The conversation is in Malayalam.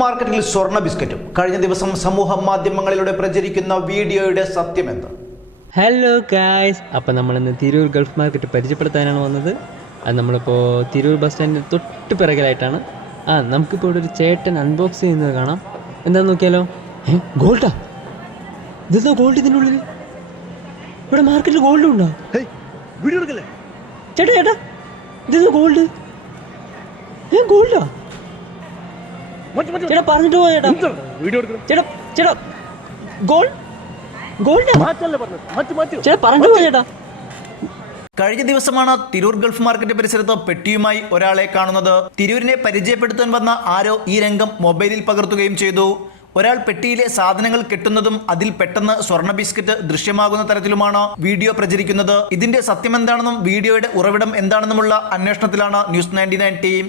മാർക്കറ്റിൽ സ്വർണ്ണ ബിസ്ക്കറ്റും കഴിഞ്ഞ ദിവസം സമൂഹ മാധ്യമങ്ങളിലൂടെ പ്രചരിക്കുന്ന വീഡിയോയുടെ സത്യമെന്ത്? ഹലോ ഗായ്സ്, അപ്പോൾ നമ്മളിന്ന് തിരൂർ ഗൾഫ് മാർക്കറ്റ് പരിചയപ്പെടുത്താനാണ് വന്നത്. അത് നമ്മളിപ്പോൾ തിരൂർ ബസ് സ്റ്റാൻഡിന് തൊട്ട് പിറകിലായിട്ടാണ്. നമുക്കിപ്പോൾ ഇവിടെ ഒരു ചേട്ടൻ അൺബോക്സ് ചെയ്യുന്നത് കാണാം. എന്താണെന്ന് നോക്കിയാലോ? ഗോൾഡാ? ഇതെന്താ ഗോൾഡ് ഇതിൻ്റെ ഉള്ളിൽ? ഇവിടെ മാർക്കറ്റിൽ ഗോൾഡ് ഉണ്ടോ? ചേട്ടാ ചേട്ടാ, ഇതെന്താ ഗോൾഡ്? ഗോൾഡാ? ചേട്ടാ പറഞ്ഞിട്ട് പോവാ ചേട്ടാ. ചേട്ടാ ചേട്ടാ, ഗോൾഡ് ഗോൾഡ് ചേട്ടാ പറഞ്ഞിട്ട് പോവാ ചേട്ടാ. കഴിഞ്ഞ ദിവസമാണ് തിരൂർ ഗൾഫ് മാർക്കറ്റ് പരിസരത്ത് പെട്ടിയുമായി ഒരാളെ കാണുന്നത്. തിരൂരിനെ പരിചയപ്പെടുത്താൻ വന്ന ആരോ ഈ രംഗം മൊബൈലിൽ പകർത്തുകയും ചെയ്തു. ഒരാൾ പെട്ടിയിലെ സാധനങ്ങൾ കെട്ടുന്നതും അതിൽ പെട്ടെന്ന് സ്വർണ്ണ ബിസ്ക്കറ്റ് ദൃശ്യമാകുന്ന തരത്തിലുമാണ് വീഡിയോ പ്രചരിക്കുന്നത്. ഇതിന്റെ സത്യം എന്താണെന്നും വീഡിയോയുടെ ഉറവിടം എന്താണെന്നുമുള്ള അന്വേഷണത്തിലാണ് ന്യൂസ് 99 ടീം.